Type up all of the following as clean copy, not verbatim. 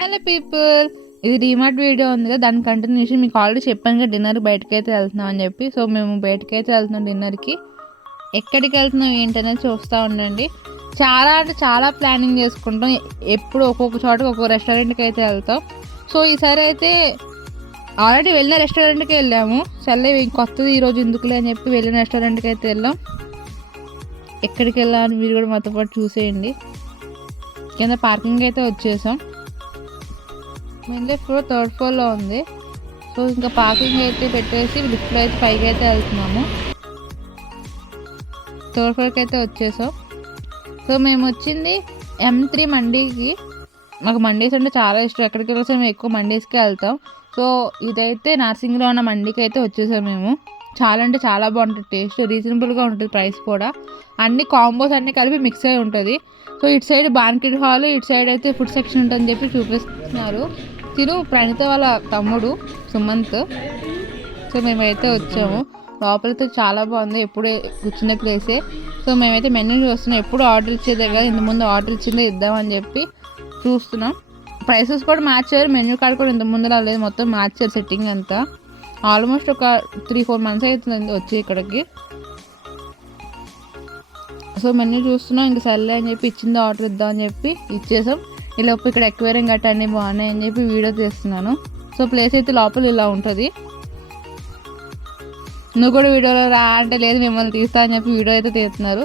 Hello people, ఇది DMart video ఉంది కదా, దాని కంటిన్యూషన్. మీకు ఆల్రెడీ చెప్పాను కదా డిన్నర్ బయటకైతే వెళ్తున్నాం అని చెప్పి. సో మేము బయటకైతే వెళ్తున్నాం డిన్నర్కి. ఎక్కడికి వెళ్తున్నాం ఏంటనేది చూస్తూ ఉండండి. చాలా అంటే చాలా ప్లానింగ్ చేసుకుంటాం. ఎప్పుడు ఒక్కొక్క చోటకి ఒక్కొక్క రెస్టారెంట్కి అయితే వెళ్తాం. సో ఈసారి అయితే ఆల్రెడీ వెళ్ళిన రెస్టారెంట్కి వెళ్ళాము. సర్లే కొత్తది ఈరోజు ఎందుకులే అని చెప్పి వెళ్ళిన రెస్టారెంట్కి అయితే వెళ్ళాం. ఎక్కడికి వెళ్ళాలని మీరు కూడా మాతో పాటు చూసేయండి. కింద పార్కింగ్ అయితే వచ్చేసాం. మెయిన్లీ ఫ్లోర్ 3rd ఫ్లోర్లో ఉంది. సో ఇంకా పార్కింగ్ అయితే పెట్టేసి లిఫ్ట్లో అయితే పైకి అయితే వెళ్తున్నాము. 3rd ఫ్లోర్కి అయితే వచ్చేసాం. సో మేము వచ్చింది M3 మండీకి. మాకు మండీస్ అంటే చాలా ఇష్టం. ఎక్కడికి వెళ్ళినా మేము ఎక్కువ మండీస్కే వెళ్తాం. సో ఇదైతే నార్సింగ్లో ఉన్న మండీకి అయితే వచ్చేసాం మేము. చాలా అంటే చాలా బాగుంటుంది. టేస్ట్ రీజనబుల్గా ఉంటుంది. ప్రైస్ కూడా అన్ని కాంబోస్ అన్నీ కలిపి మిక్స్ అయి ఉంటుంది. సో ఇటు సైడ్ బాన్కెట్ హాల్, ఇటు సైడ్ అయితే ఫుడ్ సెక్షన్ ఉంటుందని చెప్పి చూపిస్తున్నారు. తిను ప్రణిత వాళ్ళ తమ్ముడు సుమంత్. సో మేమైతే వచ్చాము. లోపలైతే చాలా బాగుంది. ఎప్పుడే కూర్చునే ప్లేసే. సో మేమైతే మెన్యూ చూస్తున్నాం. ఎప్పుడు ఆర్డర్ ఇచ్చేదే కదా, ఇంతకుముందు ఆర్డర్ ఇచ్చిందే ఇద్దామని చెప్పి చూస్తున్నాం. ప్రైసెస్ కూడా మార్చారు. మెన్యూ కార్డ్ కూడా ఇంతకుముందు లేదు, మొత్తం మార్చారు సెట్టింగ్ అంతా. ఆల్మోస్ట్ ఒక 3-4 మంత్స్ అవుతుంది వచ్చి ఇక్కడికి. సో మెన్యూ చూస్తున్నాం. ఇంక సర్లే అని చెప్పి ఇచ్చింది ఆర్డర్ ఇద్దామని చెప్పి ఇచ్చేసాం. ఈ లోపు ఇక్కడ ఎక్వేరియం గట్ట అన్నీ బాగున్నాయి అని చెప్పి వీడియో తీస్తున్నాను. సో ప్లేస్ అయితే లోపల ఇలా ఉంటుంది. నువ్వు కూడా వీడియోలో రా అంటే లేదు మిమ్మల్ని తీస్తా అని చెప్పి వీడియో అయితే తీస్తున్నారు.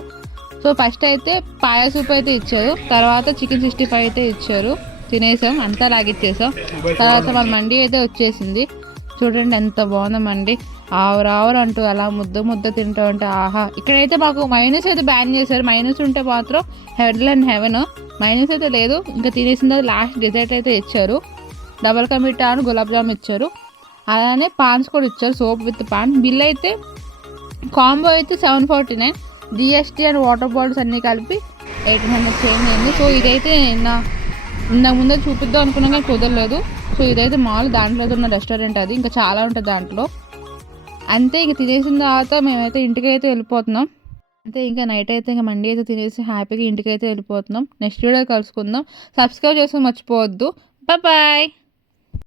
సో ఫస్ట్ అయితే పాయ సూప్ అయితే ఇచ్చారు. తర్వాత చికెన్ 65 అయితే ఇచ్చారు. తినేసాం, అంతా లాగిచ్చేసాం. తర్వాత మన మండి అయితే వచ్చేసింది. చూడండి ఎంత బాగుందో మండి. ఆవరావరు అంటూ అలా ముద్ద తింటూ ఉంటే ఆహా. ఇక్కడైతే మాకు మైనస్ అయితే బ్యాన్ చేశారు. మైనస్ ఉంటే మాత్రం హెవెన్ అండ్ హెవెన్. మైనస్ అయితే లేదు. ఇంకా తినేసిన లాస్ట్ డిజర్ట్ అయితే ఇచ్చారు. డబల్ కా మిఠా అని గులాబ్ జామ్ ఇచ్చారు. అలానే పాన్స్ కూడా ఇచ్చారు, సోప్ విత్ పాన్. బిల్ అయితే కాంబో అయితే 749. జిఎస్టీ అండ్ వాటర్ బాటిల్స్ అన్నీ కలిపి 1800 చేంజ్ అయింది. సో ఇదైతే ఇంతకు ముందే చూపిద్దాం అనుకున్నా కానీ కుదరలేదు. సో ఇదైతే మాల్ దాంట్లో ఉన్న రెస్టారెంట్. అది ఇంకా చాలా ఉంటుంది దాంట్లో. అంతే, ఇంక తినేసిన తర్వాత మేమైతే ఇంటికి అయితే వెళ్ళిపోతున్నాం. అంతే, ఇంకా నైట్ అయితే ఇంకా మండి అయితే తినేసి హ్యాపీగా ఇంటికి అయితే వెళ్ళిపోతున్నాం. నెక్స్ట్ వీడియో కలుసుకుందాం. సబ్స్క్రైబ్ చేసుకుని మర్చిపోవద్దు. బాయ్.